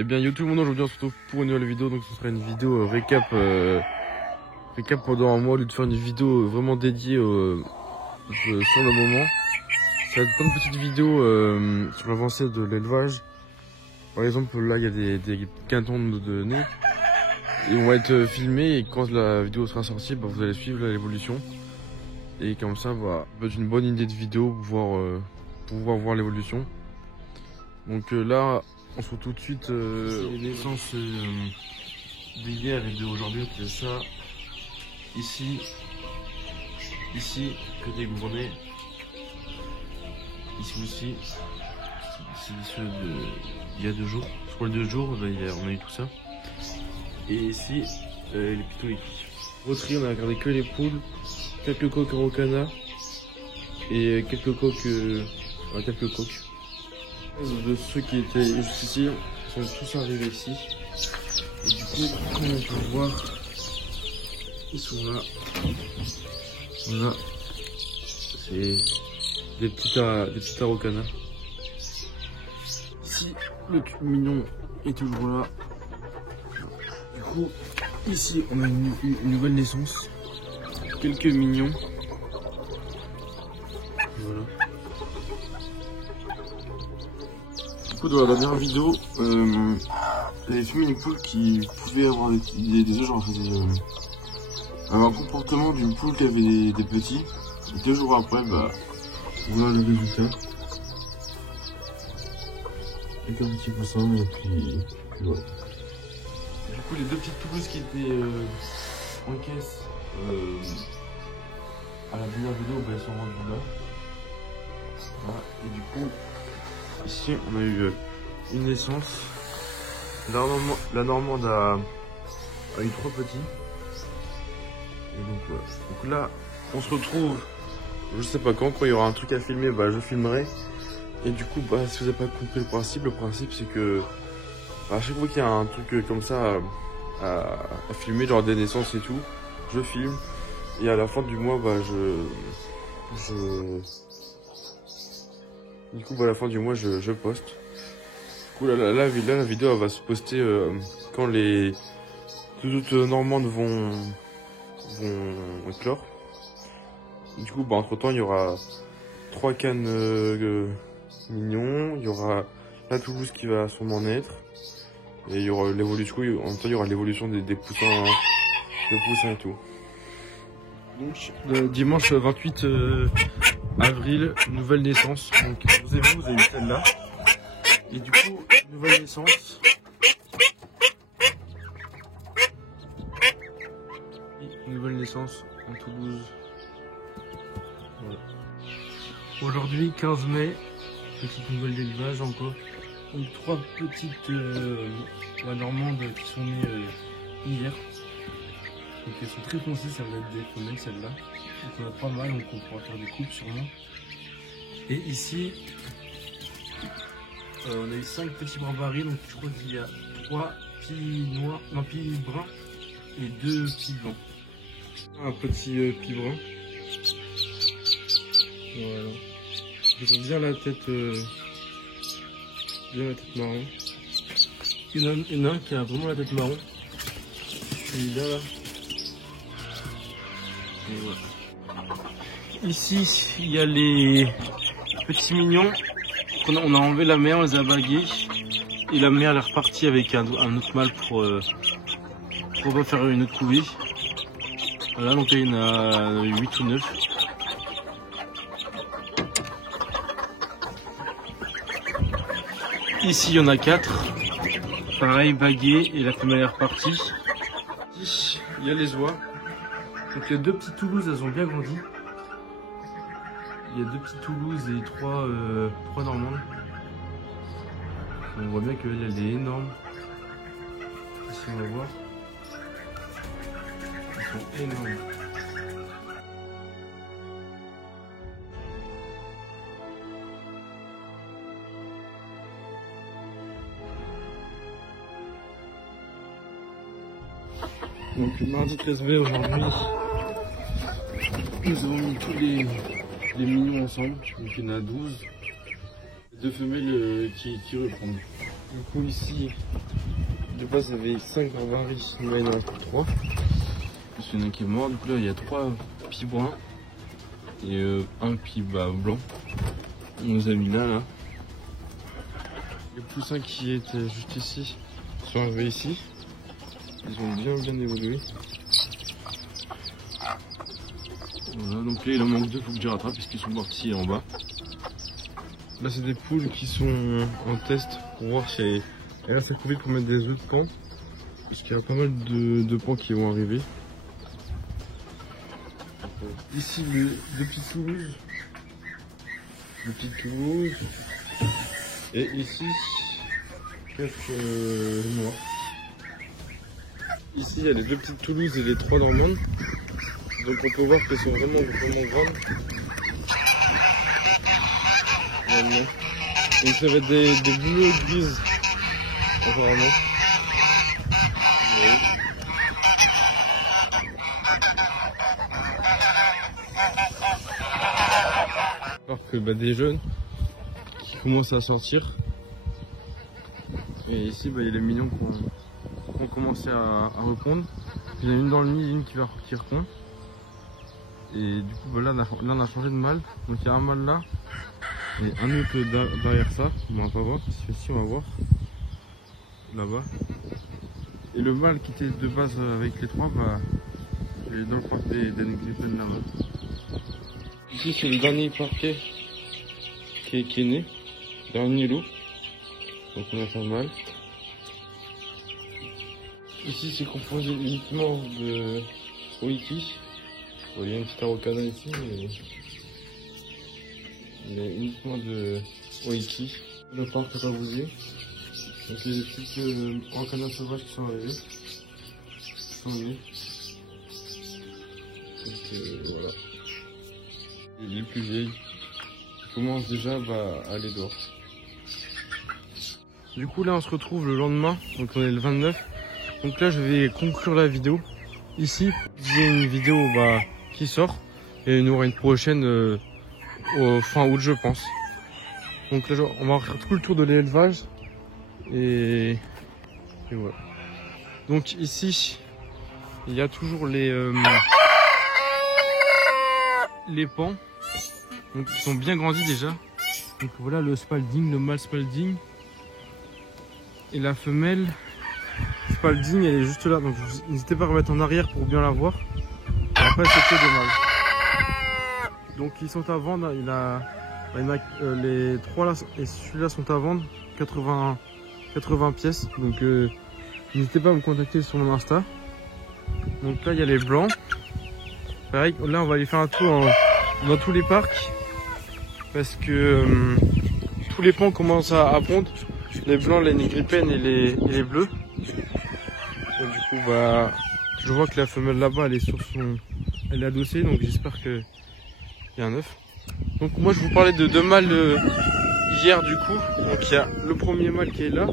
Eh bien yo tout le monde, aujourd'hui on se retrouve pour une nouvelle vidéo. Donc ce sera une vidéo récap pendant un mois, au lieu de faire une vidéo vraiment dédiée sur le moment. Ça va être plein de petites vidéos sur l'avancée de l'élevage. Par exemple là il y a des cantons de nez et on va être filmés, et quand la vidéo sera sortie, vous allez suivre l'évolution, et comme ça va être une bonne idée de vidéo pour pouvoir voir l'évolution. Donc là on se retrouve tout de suite. C'est les naissances d'hier et d'aujourd'hui. C'est ça. Ici, que des gournets. Ici aussi. Ici ceux il y a 2 jours. Sur les 2 jours, on a eu tout ça. Et ici, les pitouéquis. Au tri, on a regardé que les poules, quelques coqs en Rocana et quelques coqs. De ceux qui étaient juste ici sont tous arrivés ici. Et du coup, comme on peut voir, ils sont là. Voilà. C'est des petits Araucana. Ici, le cube mignon est toujours là. Du coup, ici, on a une nouvelle naissance. Quelques mignons. Voilà. Du coup, dans la dernière vidéo, j'avais filmé une poule qui pouvait avoir des œufs, genre un comportement d'une poule qui avait des petits. Et 2 jours après, voilà le résultat. Et un petit poussin, et puis voilà. Du coup, les 2 petites pouleuses qui étaient en caisse à la dernière vidéo, elles sont rendues là. Voilà. Et du coup, ici, on a eu une naissance. La Normande a eu 3 petits. Et donc, voilà. Donc là, on se retrouve, je sais pas quand il y aura un truc à filmer, je filmerai. Et du coup, si vous n'avez pas compris le principe c'est que à chaque fois qu'il y a un truc comme ça à filmer, genre des naissances et tout, je filme. Et à la fin du mois, du coup, à la fin du mois, je poste. Du coup, là, la vidéo elle va se poster quand les 2 autres Normandes vont éclore. Du coup, entre temps, il y aura 3 cannes mignons. Il y aura la Toulouse qui va sûrement naître. Et il y aura l'évolution. En même temps, il y aura l'évolution des poussins, et tout. Donc, le dimanche 28 avril, nouvelle naissance. Donc, vous avez eu celle-là. Et du coup, nouvelle naissance. Et nouvelle naissance en Toulouse. Voilà. Aujourd'hui, 15 mai, petite nouvelle d'élevage encore. Donc 3 petites Normandes qui sont nées hier. Donc elles sont très foncées, ça va être des femelles celles-là. Donc on a pas mal, donc on pourra faire des coupes sûrement. Et ici, on a eu 5 petits barbaries, donc je crois qu'il y a 3 petits noirs, non, petits bruns et 2 petits blancs. Un petit pie brun. Voilà. Ils ont bien la tête marron. Il y en a un qui a vraiment la tête marron. Celui-là. Et voilà. Ici, il y a les petits mignons. On a enlevé la mère, on les a bagués. Et la mère elle est repartie avec un autre mâle pour refaire une autre couvée. Voilà, donc là, il y en a 8 ou 9. Ici, il y en a 4. Pareil, bagué, et la femelle est repartie. Ici, il y a les oies. Donc, les 2 petites Toulouses, elles ont bien grandi. Il y a 2 petites Toulouses et 3 Normandes. On voit bien qu'elle est énorme. Ici, on va voir. Elles sont énormes. Donc mardi 13 mai aujourd'hui, nous avons mis tous les mignons ensemble, donc il y en a 12, 2 femelles qui reprennent. Du coup ici, de base il y avait 5 barbaries, mais il en reste 3. Parce qu'il y en a un qui est mort, du coup là il y a 3 pies bruns et un pie blanc. On les a mis là. Les poussins qui étaient juste ici sont arrivés ici. Ils ont bien évolué. Voilà, donc là il en manque 2, faut que je rattrape parce qu'ils sont partis en bas. Là c'est des poules qui sont en test pour voir si elles restent assez pour mettre des œufs de paon. Parce qu'il y a pas mal de paons qui vont arriver. Ici deux petites Toulouses. Deux petites Toulouses. Et ici 4 noirs. Ici il y a les 2 petites Toulouses et les 3 normandes. Donc on peut voir qu'elles sont vraiment grandes. Vraiment. Donc ça va être des bleues grises apparemment. Oui. Alors que des jeunes qui commencent à sortir. Et ici il y a les mignons qui ont commencé à répondre. Il y en a une dans le nid et une qui répond. Et du coup là on a changé de mâle. Donc il y a un mâle là et un autre derrière ça. On va pas voir, celui-ci on va voir là-bas. Et le mâle qui était de base avec les 3 il est dans le parc des Gripen là-bas. Ici c'est le dernier parquet qui est né, dernier lot. Donc on a fait un mâle. Ici c'est composé uniquement de Oiki. Bon, il y a une petite araucana ici, mais il y a uniquement de Oiki. Le parc à Tabousier. Donc il y a des petites araucanas sauvages qui sont arrivées. Donc voilà. Et les plus vieilles commencent déjà à aller dehors. Du coup là on se retrouve le lendemain, donc on est le 29. Donc là je vais conclure la vidéo. Ici j'ai une vidéo qui sort et il y en aura une prochaine au fin août je pense. Donc là on va faire tout le tour de l'élevage et voilà. Donc ici il y a toujours les pans. Donc ils sont bien grandis déjà. Donc voilà le Spalding, le mâle Spalding. Et la femelle Spalding elle est juste là. Donc n'hésitez pas à remettre en arrière pour bien la voir. Et après c'est que des mâles. Donc ils sont à vendre. Il y en a les 3 là et celui-là sont à vendre. 80 pièces. Donc n'hésitez pas à me contacter sur mon Insta. Donc là il y a les blancs. Pareil, là on va aller faire un tour dans tous les parcs. Parce que tous les pans commencent à pondre. Les blancs, les Gripen et les bleus. Et du coup je vois que la femelle là-bas elle est elle est adossée, donc j'espère qu'il y a un œuf. Donc moi je vous parlais de 2 mâles hier du coup. Donc il y a le premier mâle qui est là,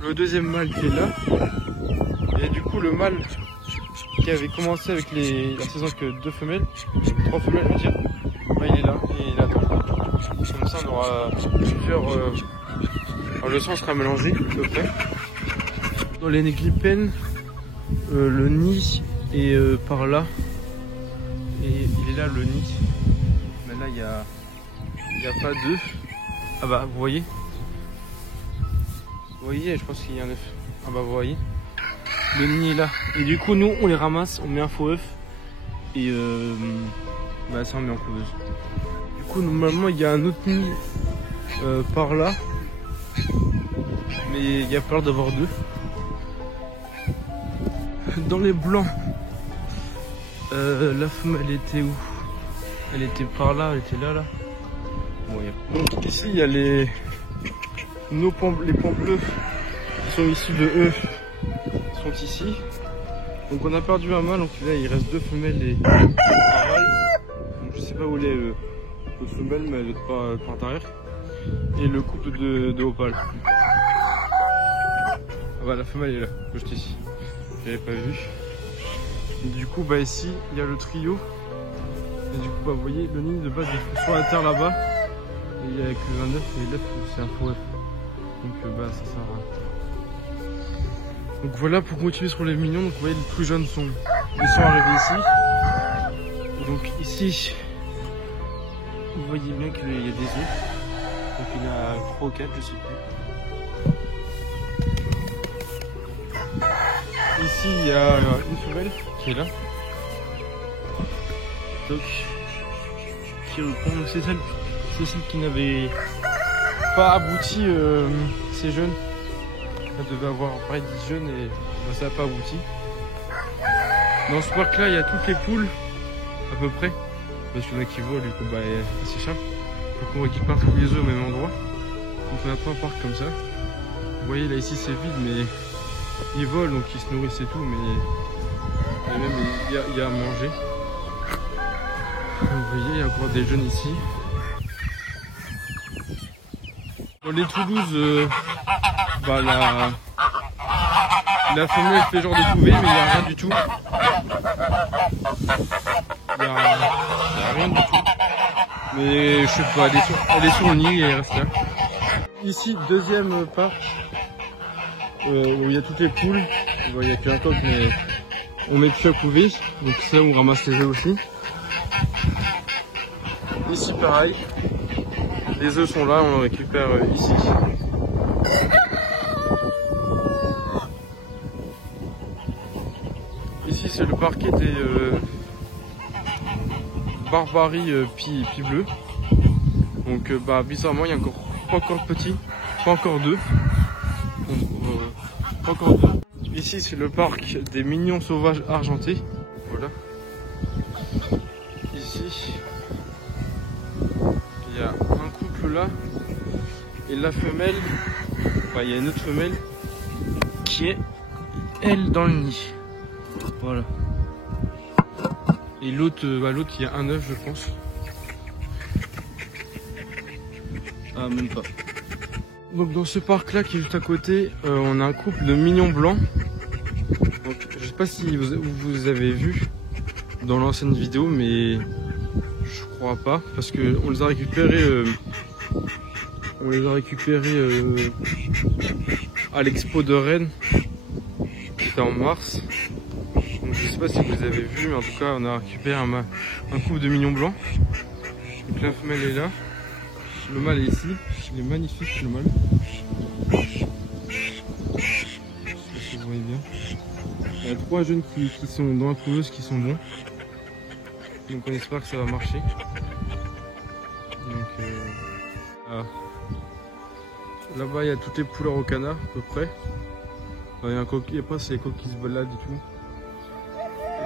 le deuxième mâle qui est là. Et du coup le mâle qui avait commencé avec la saison avec 2 femelles, 3 femelles je veux dire, il est là et il attend. Comme ça on aura plusieurs... alors le sang sera mélangé à peu près. Dans les Gripen, le nid est par là. Et il est là le nid. Mais là il y a pas d'œuf. Ah bah vous voyez. Vous voyez, je pense qu'il y a un œuf. Ah bah vous voyez. Le nid est là. Et du coup nous on les ramasse, on met un faux œuf. Et ça on met en couveuse. Du coup normalement il y a un autre nid par là. Mais il y a peur d'avoir 2. Dans les blancs, la femelle elle était où? Elle était par là, elle était là. Bon, donc ici il y a les pans bleus qui sont issus de eux, sont ici. Donc on a perdu un mâle, donc là il reste 2 femelles et un mâle. Donc je sais pas où est l'autre femelle, mais elle est pas par derrière. Et le couple de opale. Ah bah la femelle est là, juste ici. J'avais pas vu. Et du coup ici il y a le trio. Et du coup vous voyez le nid de base il est sur la terre là-bas. Et il n'y a que un œuf et l'œuf c'est un faux œuf. Donc bah ça sert à rien. Donc voilà, pour continuer sur les mignons, donc vous voyez les plus jeunes ils sont arrivés ici. Donc ici, vous voyez bien qu'il y a des œufs. Donc il y en a 3 ou 4, je sais plus. Ici il y a une femelle qui est là. Donc qui reprend, donc c'est celle qui n'avait pas abouti ces jeunes. Elle devait avoir pareil 10 jeunes et bah, ça n'a pas abouti. Dans ce parc là il y a toutes les poules à peu près. Parce qu'il y en a qui volent, du coup bah elles s'échappent. Donc on récupère tous les œufs au même endroit. Donc on a pas un parc comme ça. Vous voyez là ici c'est vide mais ils volent donc ils se nourrissent et tout, mais même il y a à manger. Donc, vous voyez il y a encore des jeunes ici. Dans les Toulouse, bah la femelle fait genre de couver mais il n'y a rien du tout. Il n'y a rien du tout. Mais je sais pas, elle est sur le nid et elle reste là. Ici, deuxième parc où il y a toutes les poules. Bon, il n'y a qu'un coq mais on met plus à couver. Donc c'est là où on ramasse les œufs aussi. Ici pareil. Les œufs sont là, on les récupère ici. Ici c'est le parquet des Barbarie Pie Bleu. Donc bah bizarrement il y a encore pas encore petit, pas encore deux. Pas encore deux. Ici c'est le parc des mignons sauvages argentés. Voilà. Ici il y a un couple là et la femelle, bah, il y a une autre femelle qui est elle dans le nid. Voilà. Et l'autre, il y a un œuf je pense. Ah même pas. Donc dans ce parc là qui est juste à côté, on a un couple de mignons blancs. Donc, je sais pas si vous avez vu dans l'ancienne vidéo, mais je crois pas parce que on les a récupérés. À l'expo de Rennes. C'était en mars. Donc, je sais pas si vous avez vu, mais en tout cas on a récupéré un couple de mignons blancs. Donc la femelle est là. Le mâle est ici. Il est magnifique le mâle. Je sais pas si vous voyez bien. Il y a 3 jeunes qui sont dans la couveuse qui sont bons. Donc on espère que ça va marcher. Donc voilà. Là-bas il y a toutes les poules au canard à peu près. Il y a un coq, et après c'est les coqs qui se baladent et tout.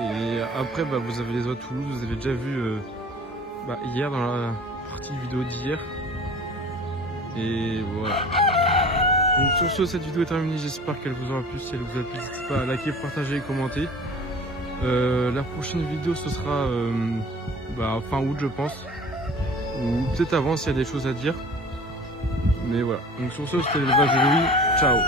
Et après bah, vous avez les oies de Toulouse, vous avez déjà vu hier dans la partie vidéo d'hier. Et voilà. Donc sur ce, cette vidéo est terminée, j'espère qu'elle vous aura plu. Si elle vous a plu, n'hésitez pas à liker, partager et commenter. La prochaine vidéo ce sera fin août je pense. Ou peut-être avant s'il y a des choses à dire. Mais voilà. Donc sur ce, c'était l'élevage de Louis. Ciao.